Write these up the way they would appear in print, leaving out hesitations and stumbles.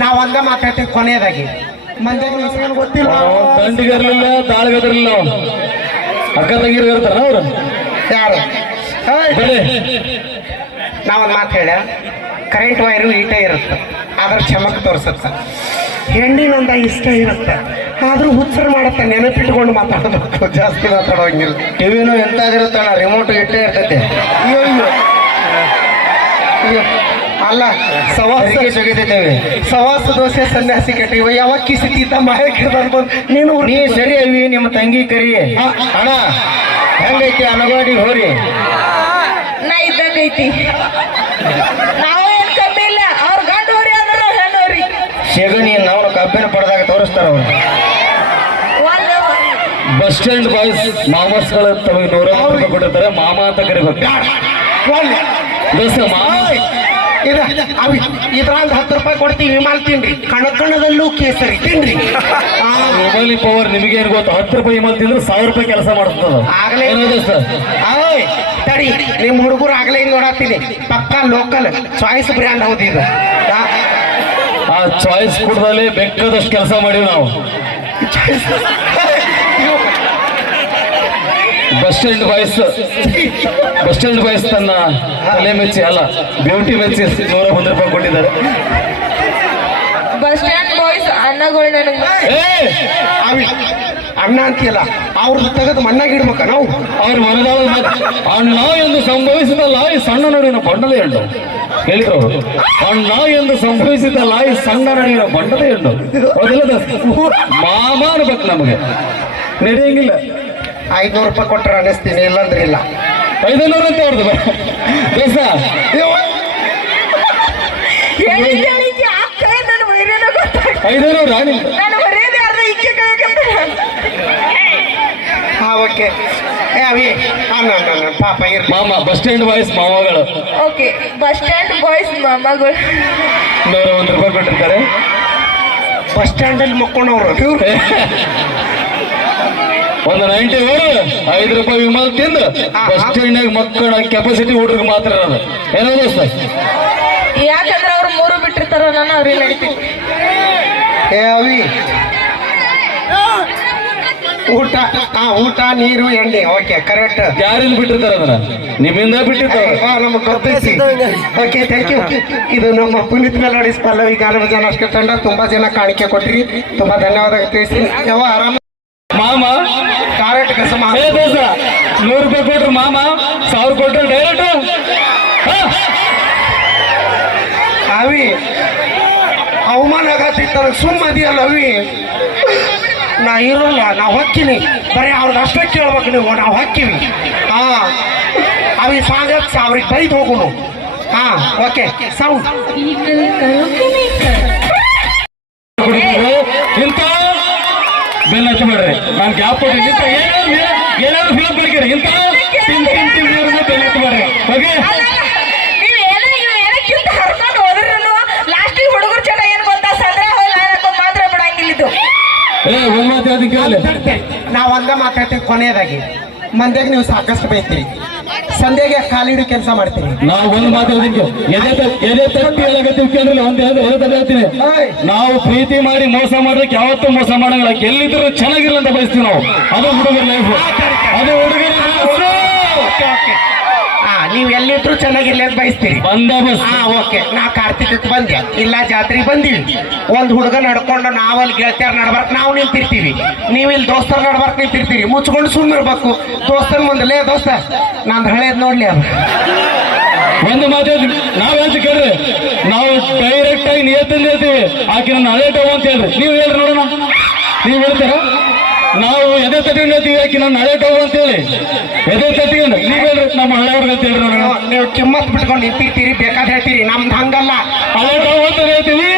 ನಾವ್ ಒಂದ ಮಾತಾಡ್ತೇವೆ ಕೊನೆಯದಾಗಿ ಮಂದಿಗೆ ಗೊತ್ತಿಲ್ಲ ದಂಡಿಗಿರ್ಲಿಲ್ಲ ತಾಳ್ಗದಿರ್ಲಿಲ್ಲ ಅಕ್ಕ ತಂಗಿರು ಇರ್ತಾರ ಅವ್ರು ಯಾರು ನಾವೊಂದು ಮಾತು ಹೇಳ ಕರೆಂಟ್ ವೈರು ಈಟ ಇರುತ್ತೆ ಅದ್ರ ಚಮಕ್ ತೋರಿಸುತ್ತೆ ಹೆಣ್ಣಿನೊಂದ ಇಷ್ಟ ಇರುತ್ತೆ ಆದ್ರೂ ಹುಚ್ಚರು ಮಾಡುತ್ತೆ ನೆನಪಿಟ್ಕೊಂಡು ಮಾತಾಡೋದು ಜಾಸ್ತಿ ಮಾತಾಡೋಂಗಿಲ್ಲ ಟಿವಿನೂ ಎಂತಾಗಿರುತ್ತಣ್ಣ ರಿಮೋಟ್ ಇಟ್ಟೇ ಇರ್ತೈತೆ ಅಯ್ಯೋ ಅಯ್ಯೋ ಅಲ್ಲ ಸವಾಸ ದೋಸೆ ಸನ್ಯಾಸಿ ಕೆಟ್ಟಿವ ಯಾವಾಗ ಕಿಸಿತಿದ್ದ ಮಾಯಕ್ಕೆ ನೀನು ನೀ ಸರಿ ಅವಿ ನಿಮ್ಮ ತಂಗಿ ಕರಿ ಅಣ್ಣ ಹೆಂಗೈತಿ ಅನಗಾಡಿ ಹೋರಿ ನಾ ಇದ್ದಂಗೈತಿ ನಾವೇನ್ ಕಮ್ಮಿ ಇಲ್ಲ ಅವ್ರ ಗಂಡ ಹೋರಿ ಅಂದ್ರ ಹೆಣ್ಣು ಹೋರಿ ಶೇಗಣಿ ನಾವು ಕಬ್ಬಿನ ಪಡೆದಾಗ ತೋರಿಸ್ತಾರ ಅವ್ರು ಬಸ್ ಸ್ಟ್ಯಾಂಡ್ ಬಾಯ್ಸ್ ಮಾಮಸ್ಗಳು ತಮಗೆ 100 ರೂಪಾಯಿ ಕೊಟ್ಟಿರ್ತಾರೆ ಮಾಮ ಅಂತ ಕರಿಬೇಕು ದೋಸ್ತ ಮಾಮ ಇದ್ರಂದ್ 10 ರೂಪಾಯಿ ಕೊಡ್ತೀವಿ ವಿಮಾನ ತಿನ್ರಿ ಕಣಕಣದಲ್ಲೂ ಕೇಸರಿ ತಿನ್ರಿ ಮೊಬೈಲ್ ಪವರ್ ನಿಮಗೆ ಏನ್ ಗೊತ್ತು 10 ರೂಪಾಯಿ ವಿಮಾನ ತಿಂದ್ರೆ 1000 ರೂಪಾಯಿ ಕೆಲಸ ಮಾಡ್ತದ ಆಗ್ಲೇ ತಡಿ ನಿಮ್ ಹುಡುಗರು ಆಗ್ಲೇ ಹಿಂಗ್ ನೋಡತ್ತೀನಿ ಪಕ್ಕಾ ಲೋಕಲ್ ಚಾಯ್ಸ್ ಬ್ರ್ಯಾಂಡ್ ಹೌದು ಇದು ಆ ಚಾಯ್ಸ್ ಕುಡ್ದಲ್ಲಿ ಬೇಕಾದಷ್ಟು ಕೆಲಸ ಮಾಡಿವಿ ನಾವು ಬಸ್ ಸ್ಟ್ಯಾಂಡ್ ಬಾಯ್ಸ್ ತನ್ನ ತಲೆ ಮೆಚ್ಚಿ ಅಲ್ಲ ಬ್ಯೂಟಿ ಮೆಚ್ಚಿ 101 ರೂಪಾಯಿ ಕೊಟ್ಟಿದ್ದಾರೆ ಬಸ್ ಸ್ಟ್ಯಾಂಡ್ ಬಾಯ್ಸ್ ಅಣ್ಣಗಳು ನನಗೆ ಅಣ್ಣ ಅಂತೀಯಲ್ಲ ಅವ್ರದ್ದು ತೆಗೆದು ಮಣ್ಣಾಗಿ ಇಡ್ಬೇಕ ನಾವು ಅವ್ರ ಮನದಾಳ ಅಣ್ಣ ಎಂದು ಸಂಭವಿಸಿದಲ್ಲ ಈ ಸಣ್ಣ ನಡುವಿನ ಬಂಡದ ಹೆಣ್ಣು ಹೇಳಿದ್ರು ಅವರು ಅಣ್ಣ ಎಂದು ಸಂಭವಿಸಿದಲ್ಲ ಈ ಸಣ್ಣ ನಡುವಿನ ಬಂಡದ ಹೆಣ್ಣು ಹೌದಿಲ್ಲ ಮಾಮ ಅನ್ಬೇಕು ನಮಗೆ ನಡೆಯಂಗಿಲ್ಲ 500 ರೂಪಾಯಿ ಕೊಟ್ಟರೆ ಅನಿಸ್ತೀನಿ ಇಲ್ಲಂದ್ರೆ ಇಲ್ಲ 500 ಅಂತ ಹೊಡೆದು ದೋಸ್ತ 500 ರಾಣಿ ಓಕೆ ಪಾಪ ಮಾಮ ಬಸ್ ಸ್ಟ್ಯಾಂಡ್ ಬಾಯ್ಸ್ ಮಾಮಗಳು ಓಕೆ ಬಸ್ ಸ್ಟ್ಯಾಂಡ್ ಬಾಯ್ಸ್ ಮಾಮಗಳು 101 ರೂಪಾಯಿ ಕೊಟ್ಟಿರ್ತಾರೆ ಬಸ್ ಸ್ಟ್ಯಾಂಡ್ ಅಲ್ಲಿ ಮಕ್ಕೊಂಡವ್ರು ಒಂದು 90 5 ರೂಪಾಯಿ ವಿಮಾನ ತಿಂದು ಬಸ್ ಸ್ಟ್ಯಾಂಡ್ ಮಕ್ಕಳ ಕೆಪಾಸಿಟಿ ಹುಡುಗರಿಗೆ ಮಾತ್ರ ಅದು ಏನೋ ದೋಸ್ತ ಯಾಕಂದ್ರೆ ಅವ್ರು 3 ಬಿಟ್ಟಿರ್ತಾರ ನಾನು ಅವ್ರಿಗೆ ನಡೀತೀನಿ ಊಟ ನೀರು ಎಣ್ಣೆ ಓಕೆ ಕರೆಕ್ಟ್ ಯಾರಿಂದ ಬಿಟ್ಟಿರ್ತಾರ ಅದನ್ನ ನಿಮ್ಮಿಂದ ಬಿಟ್ಟಿರ್ತಾರ ನಮಗೆ ಗೊತ್ತೈತಿ ಓಕೆ ಥ್ಯಾಂಕ್ ಯು ಇದು ನಮ್ಮ ಪುನೀತ್ ಮೆಲೋಡಿಸ್ ಪಲ್ಲವಿ ಗಾನಭಜನ ಅಷ್ಟೇ ತಂಡ ತುಂಬಾ ಜನ ಕಾಣಿಕೆ ಕೊಟ್ಟಿರಿ ತುಂಬಾ ಧನ್ಯವಾದ ತಿಳಿಸ್ತೀನಿ ಯಾವ ಆರಾಮ ಮಾಮ ಕಾರೆಟ್ ಕಸ 100 ರೂಪಾಯಿ ಕೊಟ್ರು ಮಾಮ 1000 ಕೊಟ್ರು ಡೈರೆಕ್ಟ್ ಅವಿ ಅವಮಾನ ಆಗತ್ತಿತ್ತಾರ ಸುಮ್ಮದಿಯಲ್ಲ ಅವಿ ನಾ ಇರೋಲ್ಲ ನಾವು ಹೊಕ್ಕಿನಿ ಬರೀ ಅವ್ರಿಗೆ ಅಷ್ಟೇ ಕೇಳ್ಬೇಕು ನೀವು ನಾವು ಹೊಕ್ಕಿವಿ ಅವಿ ಸಾಂಗತ್ ಅವ್ರಿಗೆ ಬೈದು ಹೋಗುನು ಓಕೆ ಸೌಂಡ್ ಇಂತ ಬೆಲ್ಲ ಹಚ್ಚ ಮಾಡ್ರಿ ನಾನು ಗ್ಯಾಪ್ ಏನಾದ್ರು ಫಿಲಪ್ ಮಾಡಿಕೇರಿ ಇಂತ ಬೆಲ್ಲ ಹಚ್ಚ ಮಾಡ್ರಿ ಓಕೆ ನಾವ್ ಒಂದ ಮಾತಾಡ್ತೀವಿ ಕೊನೆಯದಾಗಿ ಮಂದ್ಯಾಗ ನೀವು ಸಾಕಷ್ಟು ಬೈತೀರಿ ಸಂಧ್ಯಾಗೆ ಕಾಲಿಡು ಕೆಲಸ ಮಾಡ್ತೀರಿ ನಾವು ಒಂದು ಮಾತಾಡೋದಕ್ಕೆ ಎದೆ ತಟ್ಟಿ ಹೇಳಕತ್ತೀವಿ ಕೇಳ್ರಿ ಹೇಳ್ತೀನಿ ನಾವು ಪ್ರೀತಿ ಮಾಡಿ ಮೋಸ ಮಾಡೋದಕ್ಕೆ ಯಾವತ್ತೂ ಮೋಸ ಮಾಡಂಗಿಲ್ಲ ಎಲ್ಲಿದ್ರು ಚೆನ್ನಾಗಿರ್ಲಿ ಅಂತ ಬಯಸ್ತೀವಿ ನಾವು ಅದು ಹುಡುಗರ ಲೈಫ್ ಅದು ಹುಡುಗರ ನೀವ್ ಎಲ್ಲಿದ್ರು ಚೆನ್ನಾಗಿರ್ಲಿ ಅಂತ ಬಯಸ್ತೀರಿ ಓಕೆ ನಾ ಕಾರ್ತಿಕಕ್ಕೆ ಬಂದೆ ಇಲ್ಲ ಜಾತ್ರೆಗೆ ಬಂದಿವಿ ಒಂದ್ ಹುಡುಗ ನಡ್ಕೊಂಡು ನಾವಲ್ಲಿ ಗೆಳತಿಯರ್ ನಡ್ಬಾರ್ಕ್ ನಾವು ನಿಂತಿರ್ತೀವಿ ನೀವ್ ಇಲ್ಲಿ ದೋಸ್ತರ್ ನಡ್ಬಾರ್ಕ್ ನಿಂತಿರ್ತೀರಿ ಮುಚ್ಕೊಂಡು ಸುಮ್ಮನಿರ್ಬೇಕು ದೋಸ್ತನ್ ಮುಂದಲೇ ದೋಸ್ತ ನಂದು ಹಳೇದ್ ನೋಡ್ಲಿ ಅದು ಒಂದು ಮಾತಾಡ ನಾವ್ ಹೇಳ್ತೀವಿ ಕೇಳ್ರಿ ನಾವು ಡೈರೆಕ್ಟ್ ಆಗಿ ನಿಯತ್ತಲ್ಲಿ ಹೇಳ್ತೀವಿ ಆಕೆ ನನ್ನ ಹಳೆ ಟವ್ ಅಂತ ಹೇಳ್ರಿ ನೀವು ಹೇಳ್ರಿ ನೋಡೋಣ ನೀವು ಹೇಳ್ತೀರಾ ನಾವು ಎದೆ ತಟ್ಟಿಗೆ ಹೇಳ್ತೀವಿ ಆಕೆ ನನ್ನ ಹಳೆ ಟವ್ ಅಂತ ಹೇಳಿ ಎದೆ ತಟ್ಟಿಗೆ ನೀವ್ ಹೇಳ್ರಿ ನಮ್ಮ ಹಳೆ ಹುಡುಗ ಅಂತ ಹೇಳ್ರಿ ನೋಡೋಣ ನೀವು ಕಿಮ್ಮತ್ ಬಿಟ್ಕೊಂಡು ನಿಂತಿರ್ತೀರಿ ಬೇಕಾದ್ರೆ ಹೇಳ್ತೀರಿ ನಮ್ದು ಹಂಗಲ್ಲ ಹಳೆ ಟವ್ ಅಂತ ಹೇಳ್ತೀವಿ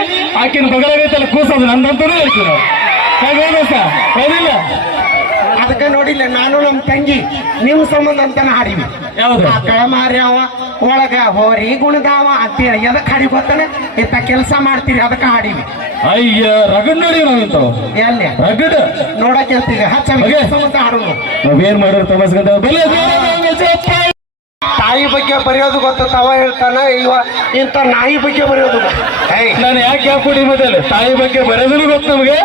ಆಕಿನ ಬಗಲಾಗೈತಲ್ಲ ಕೂಸೋದು ನಂದಂತೂ ಹೇಳ್ತೀವಿ ನಾವು ಹಾಗೇನೋ ಹೌದಿಲ್ಲ ಅದಕ್ಕೆ ನೋಡಿಲ್ಲ ನಾನು ನಮ್ಮ ತಂಗಿ ನೀವು ಸಂಬಂಧ ಅಂತಾನೆ ಹಾಡಿವಿ ಮಕ್ಕಳ ಮಾರ್ಯಾವ ಒಳಗ ಹೋರಿ ಗುಣದಾವ ಅಂತೀರಿ ಎದಕ್ಕೆ ಹಾಡಿ ಗೊತ್ತಾನೆ ಇಂಥ ಕೆಲಸ ಮಾಡ್ತೀರಿ ಅದಕ್ಕೆ ಹಾಡಿವಿ ಅಯ್ಯ ರಗಡ್ ನೋಡಿ ನಾವಿಂತ ಎಲ್ಲಿ ರಗಡ್ ನೋಡಕ್ಕೆ ಹೇಳ್ತೀವಿ ಹಚ್ಚ ಸಂಬಂಧ ಹಾಡೋದು ನಾವೇನ್ ಮಾಡೋರು ತಮಸ್ಕಂತ ತಾಯಿ ಬಗ್ಗೆ ಬರೆಯೋದು ಗೊತ್ತು, ತವ ಹೇಳ್ತಾನ ಇವ ಇಂಥ ನಾಯಿ ಬಗ್ಗೆ ಬರೆಯೋದು ಗೊತ್ತು. ಏಯ್, ನಾನು ಯಾಕೆ ಯಾಕೆ ಕೊಡಿ ಮತ್ತೆ ತಾಯಿ ಬಗ್ಗೆ ಬರೋದನ್ನು ಗೊತ್ತು ನಮಗೆ.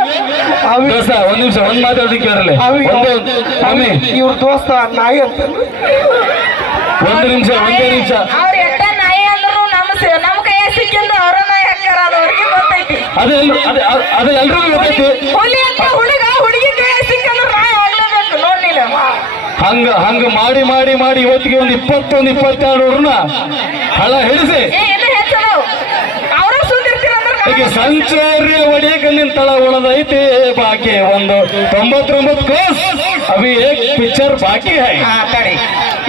ಅವಿ ದೋಸ್ತ ಒಂದ್ ನಿಮಿಷ ಒಂದ್ ಮಾತಾಡೋದಕ್ಕೆ ಕೇಳಲಿ. ಅವಿ ಇವ್ರ ದೋಸ್ತ ನಾಯಿ ಅಂತ. ಒಂದೇ ನಿಮಿಷ ಅವ್ರ ಎಟ್ಟ ನಾಯಿ ಅಂದ್ರು ನಮ್ಮ ಕೈಯಾಗ ಸಿಕ್ಕಿಂದು ಅವ್ರ ನಾಯಿ ಹಾಕ್ಯಾರ, ಅದು ಅವ್ರಿಗೆ ಗೊತ್ತೈತಿ. ಅದು ಎಲ್ರಿಗೂ ಗೊತ್ತೈತಿ. ಹುಲಿ ಅಂತ ಹುಡುಗಿ ಕೈಯಾಗ ಸಿಕ್ಕಂದ್ರೆ ನಾಯಿ ಆಗ್ಲೇಬೇಕು ನೋಡ್ಲಿಲ್ಲ. ಹಂಗ ಮಾಡಿ ಇವತ್ತಿಗೆ ಒಂದು 22 ಊರ್ನ ಹಳ ಹಿಡಿಸಿ ಏನು ಹೆಚ್ಚದ ಅವ್ರ ಸುಂದಿರ್ತೀರಂದ್ರೆ ಈಗ ಸಂಚಾರ್ಯ ಒಡೆಯಕಲ್ಲಿನ ತಳ ಉಳದೈತಿ. ಬಾಕಿ ಒಂದು 99 ಕ್ರೋಸ್ ಅಭಿ ಏಕ್ ಪಿಕ್ಚರ್ ಬಾಕಿ ಹೈ. ತಡಿ,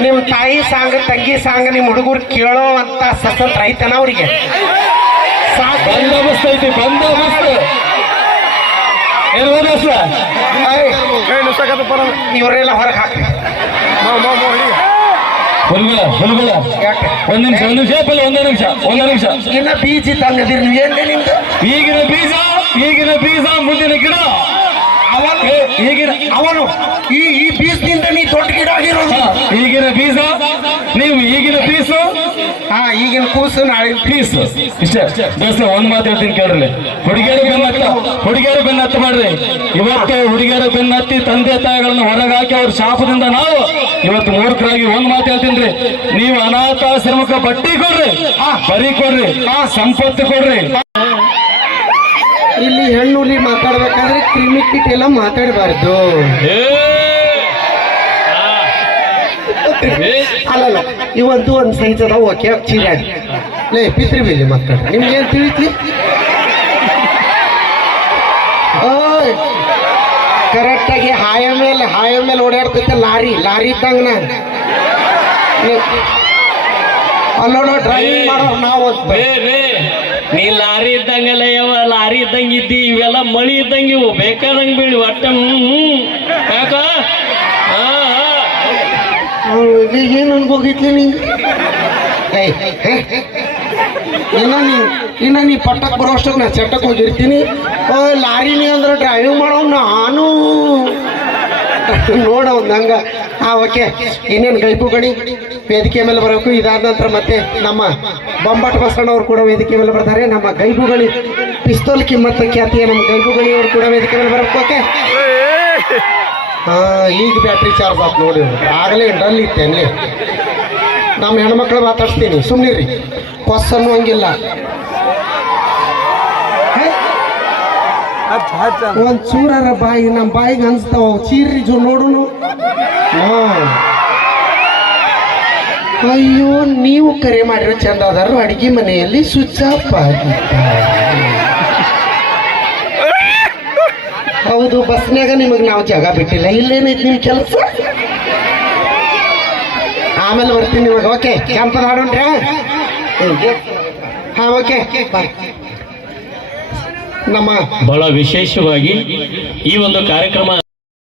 ನಿಮ್ ತಾಯಿ ಸಾಂಗ್ ತಂಗಿ ಸಾಂಗ್ ನಿಮ್ ಹುಡುಗರು ಕೇಳೋ ಅಂತ ಸ್ವತಂತ್ರ ಐತನ ಅವ್ರಿಗೆ? ಬಂದೋಬಸ್ತ್ ಐತಿ, ಬಂದೋಬಸ್ತ್. ಏನು ಓದೋಸ್ತ ಇವ್ರೆಲ್ಲ ಹೊರಗೆ ಹಾಕಿ. ಹುಲ್ಗುಳ ಯಾಕೆ ಒಂದ್ ನಿಮಿಷ ಒಂದೇ ನಿಮಿಷ. ಇನ್ನ ಬೀಜ ತಂಗದಿರಿ ನೀವು ಏನ್ರಿ ನಿಮ್ದು? ಈಗಿನ ಬೀಜ ಮುಂದಿನ ಗಿಡ. ಅವನು ಈ ಬೀಜದಿಂದ ನೀ ದೊಡ್ಡ ಗಿಡ ಆಗಿರೋದು. ಈಗಿನ ಬೀಜ ನೀವು ಈಗಿನ ಪೀಸು. ಈಗಿನ ಕೂಸು ನಾಳೆ ಪೀಸ್. ಇಷ್ಟೇ ದೋಸ್ತ ಒಂದ್ ಮಾತು ಹೇಳ್ತೀನಿ ಕೇಳ್ರಿ. ಹುಡುಗಿಯರು ಬೆನ್ನ ಹತ್ತ ಮಾಡ್ರಿ. ಇವತ್ತು ಹುಡುಗಿಯರು ಬೆನ್ನ ಹತ್ತಿ ತಂದೆ ತಾಯಿಗಳನ್ನ ಹೊರಗಾಕಿ ಅವ್ರ ಶಾಪದಿಂದ ನಾವು ಇವತ್ತು ಮೂರ್ಖರಾಗಿ ಒಂದ್ ಮಾತು ಹೇಳ್ತೀನಿ. ನೀವು ಅನಾಥಾಶ್ರಮಕ್ಕೆ ಬಟ್ಟಿ ಕೊಡ್ರಿ, ಬರಿ ಕೊಡ್ರಿ, ಸಂಪತ್ತು ಕೊಡ್ರಿ. ಇಲ್ಲಿ ಹೆಣ್ಣುಲಿ ಮಾತಾಡ್ಬೇಕಾದ್ರೆ ಕ್ರಿಮಿ ಕಿಟ್ ಎಲ್ಲ ಮಾತಾಡಬಾರ್ದು. ಅಲ್ಲಲ್ಲ, ಇವಂತೂ ಒಂದು ಸೈಜ್ ಅದ. ಓಕೆ, ಚಿರಾಡಿ ಲೇ ಪಿತ್ರಿ ಬೀಲಿ ಮಾತಾಡ್ರಿ. ನಿಮ್ಗೇನು ತಿಳಿತಿ? ಕರೆಕ್ಟಾಗಿ ಹಾಯ ಮೇಲೆ ಓಡಾಡ್ತೈತೆ ಲಾರಿ ಇದ್ದಂಗ. ಅಲ್ಲೋಡ ಡ್ರೈವಿಂಗ್ ಮಾಡೋ ನಾವು ನೀ ಲಾರಿ ಇದ್ದಂಗಲ್ಲ ಲಾರಿ ಇದ್ದಂಗ ಇದ್ದಿ. ಇವೆಲ್ಲ ಮಳಿ ಇದ್ದಂಗ ಇವು ಬೇಕಾದಂಗ ಬೀಳಿ ಒಟ್ಟ ಯಾಕ ಏನು ಅನ್ಬೋಗಿತ್ಲಿ ನಿಂಗೆ? ಇನ್ನ ನೀ ಪಟ್ಟಕ್ಕೆ ಬರೋ ಅಷ್ಟಕ್ಕೆ ನಾ ಚಟ್ಟಕ್ಕೆ ಹೋಗಿರ್ತೀನಿ. ಲಾರಿನಿ ಅಂದ್ರೆ ಡ್ರೈವಿಂಗ್ ಮಾಡೋ ನಾನು ನೋಡವ್ ನಂಗ. ಓಕೆ, ಇನ್ನೇನು ಗೈಪು ಗಣಿ ವೇದಿಕೆ ಮೇಲೆ ಬರಬೇಕು. ಇದಾದ ನಂತರ ಮತ್ತೆ ನಮ್ಮ ಬೊಂಬಾಟ್ ಬಸಣ್ಣವ್ರು ಕೂಡ ವೇದಿಕೆ ಮೇಲೆ ಬರ್ತಾರೆ. ನಮ್ಮ ಗೈಬು ಗಣಿ ಪಿಸ್ತೂಲ್ ಕಿಮ್ಮತ್ತ ಖ್ಯಾತಿಯ ನಮ್ಮ ಗೈಬು ಗಣಿಯವರು ಕೂಡ ವೇದಿಕೆ ಮೇಲೆ ಬರಬೇಕು. ಓಕೆ, ಈಗ ಬ್ಯಾಟ್ರಿ ಚಾರ್ಜ್ ಆಯ್ತು ನೋಡಿ. ಆಗಲೇ ಡಲ್ ಇತ್ತೇನ್ಲಿ. ನಮ್ಮ ಹೆಣ್ಮಕ್ಳು ಮಾತಾಡ್ಸ್ತೀನಿ, ಸುಮ್ಮನಿರಿ. ಕೊಸ್ ಅನ್ನುವಂಗಿಲ್ಲ. ಒಂದ್ ಚೂರಾರ ಬಾಯಿ ನಮ್ಮ ಬಾಯಿಗೆ ಅನ್ಸ್ತಾವ. ಚೀರ್ರಿ ನೋಡುನು. ಅಯ್ಯೋ, ನೀವು ಕರೆ ಮಾಡಿರೋ ಚಂದ ಅದಾರು. ಅಡಿಗೆ ಮನೆಯಲ್ಲಿ ಸ್ವಿಚ್ ಆಫ್ ಆಗಿತ್ತ. ಹೌದು, ಬಸ್ನ್ಯಾಗ ನಿಮಗೆ ನಾವು ಜಾಗ ಬಿಟ್ಟಿಲ್ಲ. ಇಲ್ಲೇನೈತಿ ನಿಮ್ ಕೆಲಸ? ಆಮೇಲೆ ಬರ್ತೀನಿ ನಿಮಗೆ. ಓಕೆ, ಕೆಂಪದ ಹಾಡೋಣ್ರ? ಓಕೆ, ನಮ್ಮ ಬಹಳ ವಿಶೇಷವಾಗಿ ಈ ಒಂದು ಕಾರ್ಯಕ್ರಮ